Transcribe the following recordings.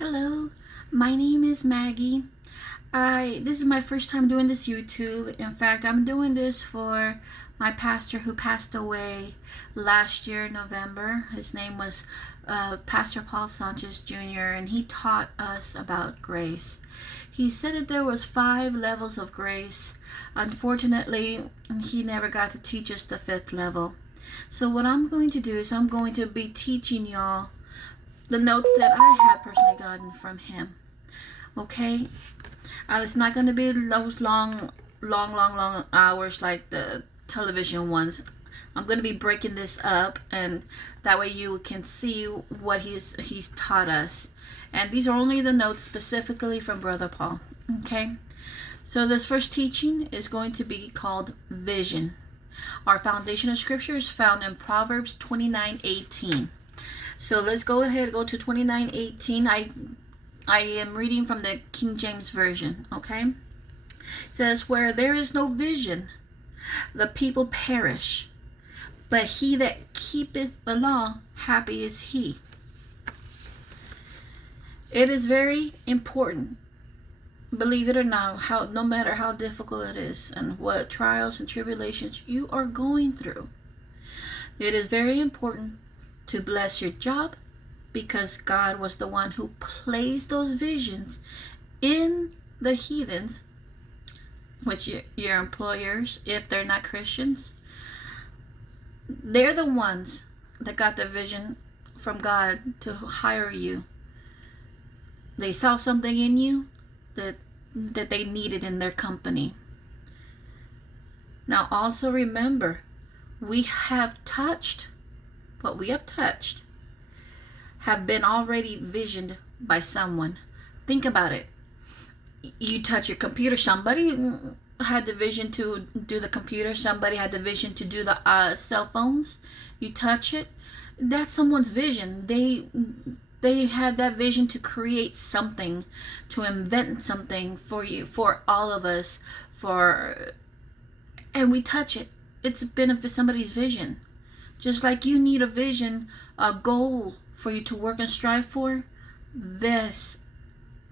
Hello, my name is Maggie. This is my first time doing this YouTube. In fact, I'm doing this for my pastor who passed away last year in November. His name was Pastor Paul Sanchez Jr. and he taught us about grace. He said that there was 5 levels of grace. Unfortunately, he never got to teach us the 5th level. So what I'm going to do is I'm going to be teaching y'all the notes that I have personally gotten from him. Okay? It's not going to be those long hours like the television ones. I'm going to be breaking this up, and that way you can see what he's taught us. And these are only the notes specifically from Brother Paul. Okay? So this first teaching is going to be called Vision. Our foundation of scripture is found in Proverbs 29:18. So let's go ahead and go to 29:18. I am reading from the King James Version, okay? It says, where there is no vision, the people perish, but he that keepeth the law, happy is he. It is very important, believe it or not, no matter how difficult it is and what trials and tribulations you are going through, it is very important to bless your job, because God was the one who placed those visions in the heathens, which your employers, if they're not Christians, they're the ones that got the vision from God to hire you. They saw something in you that they needed in their company. Now also remember, we have touched what we have touched have been already visioned by someone. Think about it. You touch your computer, somebody had the vision to do the computer, somebody had the vision to do the cell phones. You touch it, that's someone's vision. They had that vision to create something, to invent something for you, for all of us, and we touch it. It's been somebody's vision. Just like you need a vision, a goal for you to work and strive for, this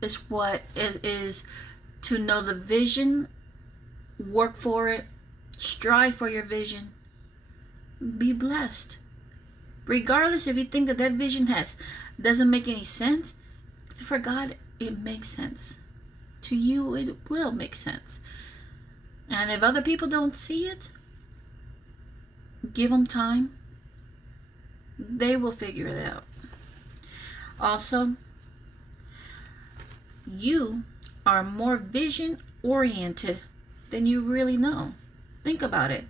is what it is to know the vision, work for it, strive for your vision, be blessed. Regardless if you think that vision doesn't make any sense, for God it makes sense. To you it will make sense. And if other people don't see it, give them time. They will figure it out. Also, you are more vision oriented than you really know. Think about it.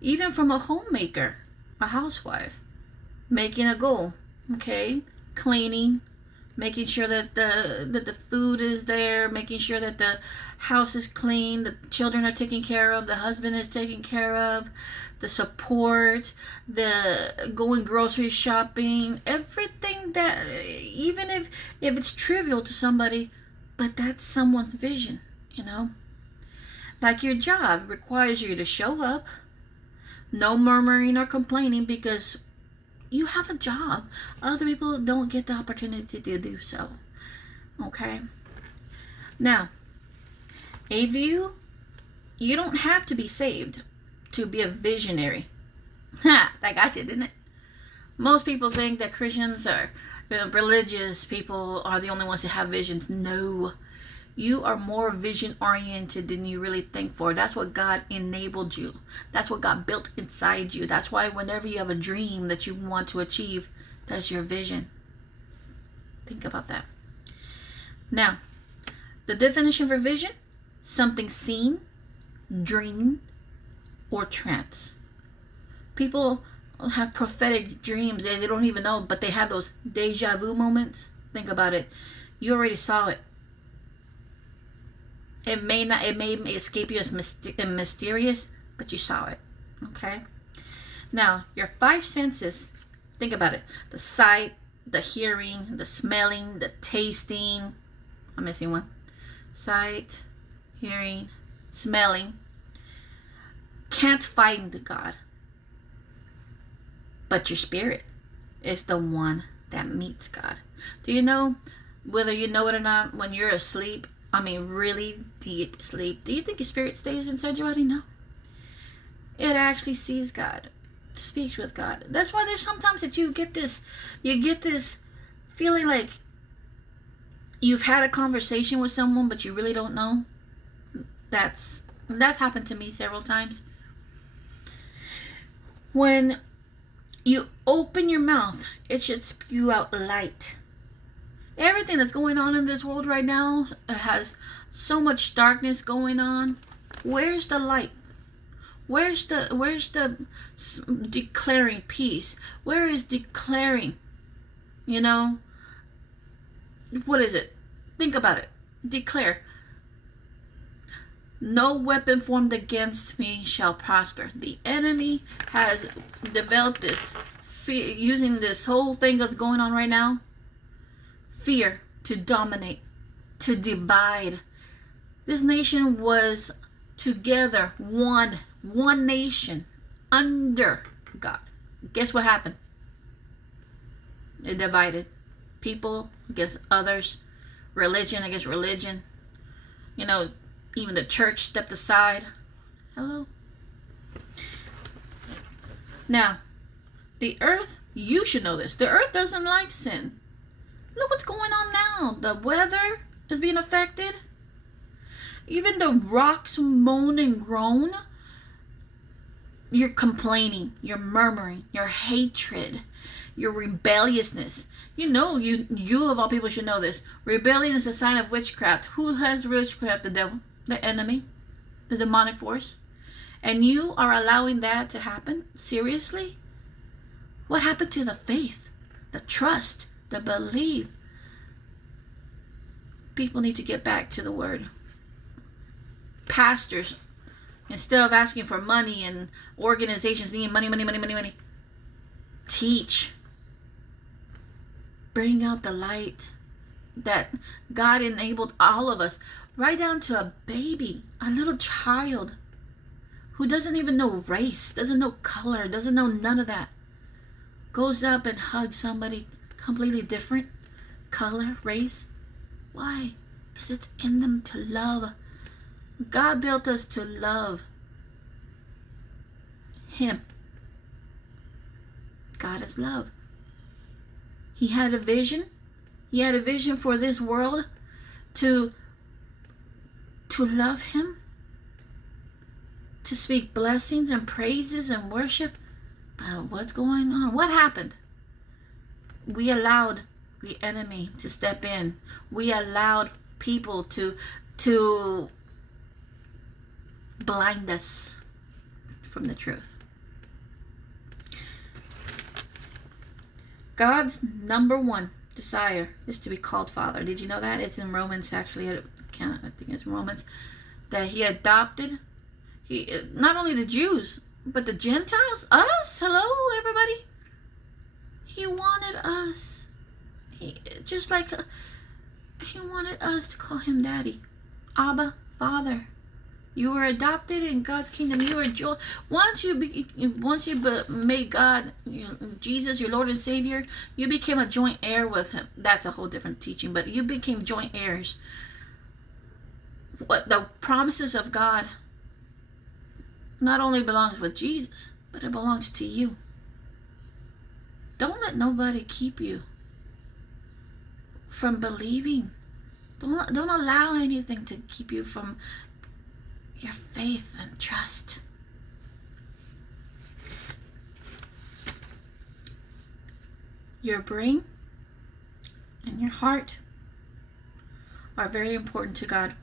Even from a homemaker, a housewife, making a goal, okay? Cleaning, making sure that the food is there, making sure that the house is clean, the children are taken care of, the husband is taken care of, the support, the going grocery shopping, everything that, even if it's trivial to somebody, but that's someone's vision, you know? Like your job requires you to show up, no murmuring or complaining, because you have a job. Other people don't get the opportunity to do so. Okay? Now, you don't have to be saved to be a visionary. Ha! That got you, didn't it? Most people think that Christians or religious people are the only ones who have visions. No. You are more vision oriented than you really think for. That's what God enabled you. That's what God built inside you. That's why whenever you have a dream that you want to achieve, that's your vision. Think about that. Now, the definition for vision: something seen, dreamed, or trance. People have prophetic dreams. They don't even know, but they have those deja vu moments. Think about it. You already saw it. It may escape you as mysterious, but you saw it. Okay? Now, your 5 senses, think about it. The sight, the hearing, the smelling, the tasting. I'm missing one. Sight, hearing, smelling. Can't find God. But your spirit is the one that meets God. Do you know whether you know it or not, when you're asleep, I mean really deep sleep, do you think your spirit stays inside your body? No. It actually sees God, speaks with God. That's why there's sometimes that you get this feeling like you've had a conversation with someone, but you really don't know. That's happened to me several times. When you open your mouth, it should spew out light. Everything that's going on in this world right now has so much darkness going on. Where's the light? Where's the declaring peace? Where is declaring, what is it? Think about it. Declare. No weapon formed against me shall prosper. The enemy has developed this fear, using this whole thing that's going on right now. Fear to dominate, to divide. This nation was together, one nation under God. Guess what happened? It divided. People against others, religion against religion. Even the church stepped aside. Hello? Now, the earth, you should know this. The earth doesn't like sin. Look what's going on now. The weather is being affected. Even the rocks moan and groan. You're complaining. You're murmuring. Your hatred. Your rebelliousness. You of all people should know this. Rebellion is a sign of witchcraft. Who has witchcraft? The devil. The enemy, the demonic force. And you are allowing that to happen? Seriously? What happened to the faith, the trust, the belief? People need to get back to the word. Pastors, instead of asking for money, and organizations needing money, teach. Bring out the light that God enabled all of us. Right down to a baby, a little child who doesn't even know race, doesn't know color, doesn't know none of that. Goes up and hugs somebody completely different, color, race. Why? Because it's in them to love. God built us to love Him. God is love. He had a vision. He had a vision for this world to love Him, to speak blessings and praises and worship. But what's going on? What happened? We allowed the enemy to step in. We allowed people to blind us from the truth. God's number one desire is to be called Father. Did you know that? It's in Romans, actually. I think it's Romans, that He adopted not only the Jews, but the Gentiles, us. Hello, everybody. He wanted us. He wanted us to call Him Daddy, Abba, Father. You were adopted in God's kingdom. You were joy. Once you made God, Jesus, your Lord and Savior, you became a joint heir with Him. That's a whole different teaching, but you became joint heirs. What the promises of God not only belongs with Jesus, but it belongs to you. Don't let nobody keep you from believing. Don't allow anything to keep you from your faith and trust. Your brain and your heart are very important to God.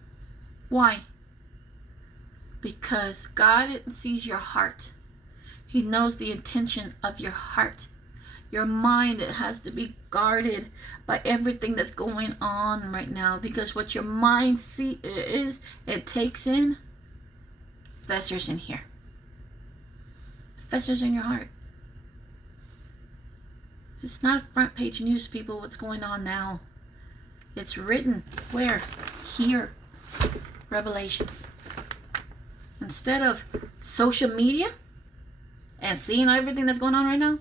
Why? Because God sees your heart. He knows the intention of your heart. Your mind, it has to be guarded by everything that's going on right now, because what your mind it takes in, festers in here. Festers in your heart. It's not front page news, people, what's going on now. It's written where? Here. Revelations. Instead of social media and seeing everything that's going on right now,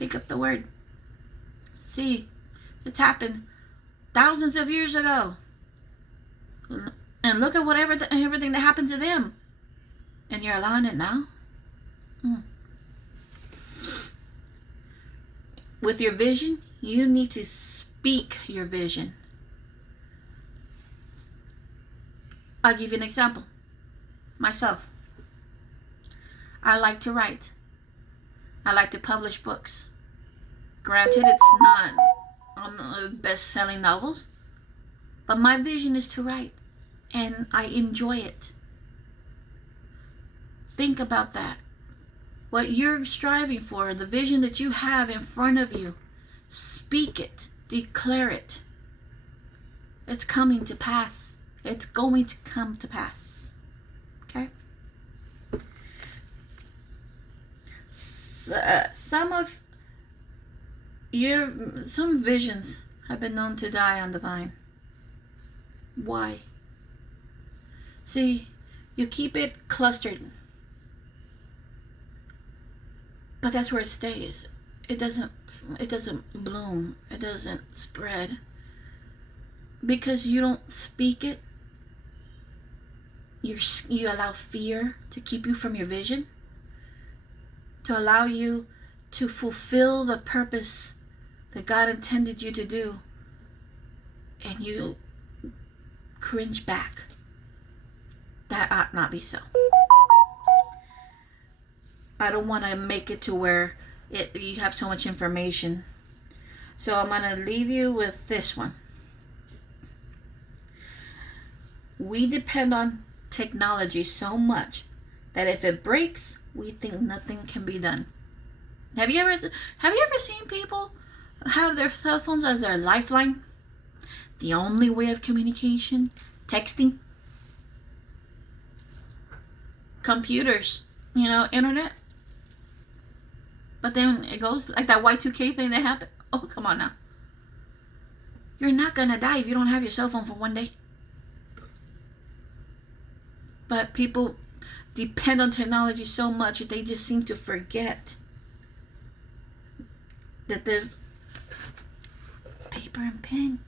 pick up the word. See, it's happened thousands of years ago. And look at everything that happened to them. And you're allowing it now? With your vision, you need to speak your vision. I'll give you an example. Myself. I like to write. I like to publish books. Granted, it's not best-selling novels, but my vision is to write, and I enjoy it. Think about that. What you're striving for, the vision that you have in front of you, speak it, declare it. It's coming to pass. It's going to come to pass. Okay? Some visions have been known to die on the vine. Why? See, you keep it clustered, but that's where it stays. It doesn't bloom. It doesn't spread because you don't speak it. You allow fear to keep you from your vision, to allow you to fulfill the purpose that God intended you to do, and you cringe back. That ought not be so. I don't want to make it to where you have so much information. So I'm going to leave you with this one. We depend on technology so much that if it breaks, we think nothing can be done. Have you ever seen people have their cell phones as their lifeline? The only way of communication, texting, computers, internet. But then it goes like that Y2K thing that happened. Oh, come on now. You're not gonna die if you don't have your cell phone for one day. But people depend on technology so much that they just seem to forget that there's paper and pen.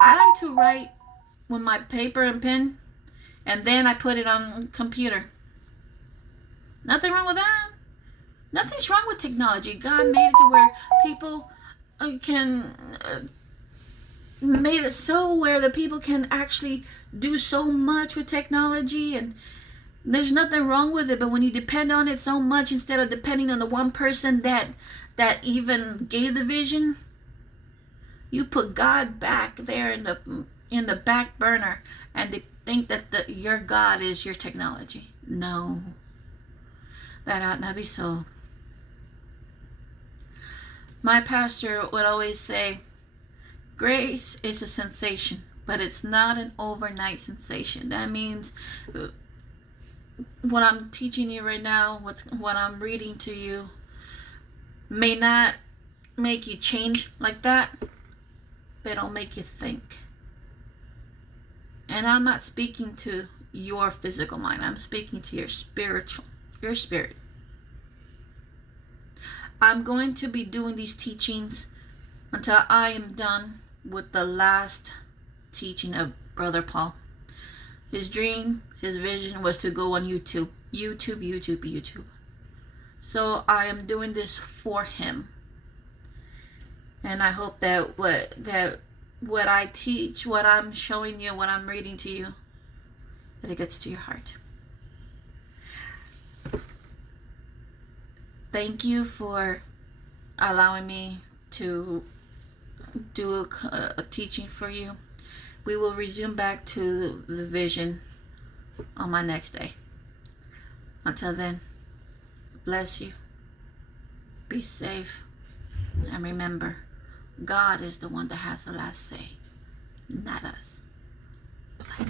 I like to write with my paper and pen, and then I put it on computer. Nothing wrong with that. Nothing's wrong with technology. God made it to where people made it so where the people can actually do so much with technology, and there's nothing wrong with it. But when you depend on it so much instead of depending on the one person that even gave the vision, you put God back there in the back burner, and they think that your God is your technology. No, that ought not be so. My pastor would always say, grace is a sensation, but it's not an overnight sensation. That means what I'm teaching you right now, what I'm reading to you, may not make you change like that, but it'll make you think. And I'm not speaking to your physical mind. I'm speaking to your spirit. I'm going to be doing these teachings until I am done with the last teaching of Brother Paul. His dream, his vision was to go on YouTube. So I am doing this for him. And I hope that what I teach, what I'm showing you, what I'm reading to you, that it gets to your heart. Thank you for allowing me to do a teaching for you. We will resume back to the vision on my next day. Until then, bless you. Be safe. And remember, God is the one that has the last say, not us. Bye.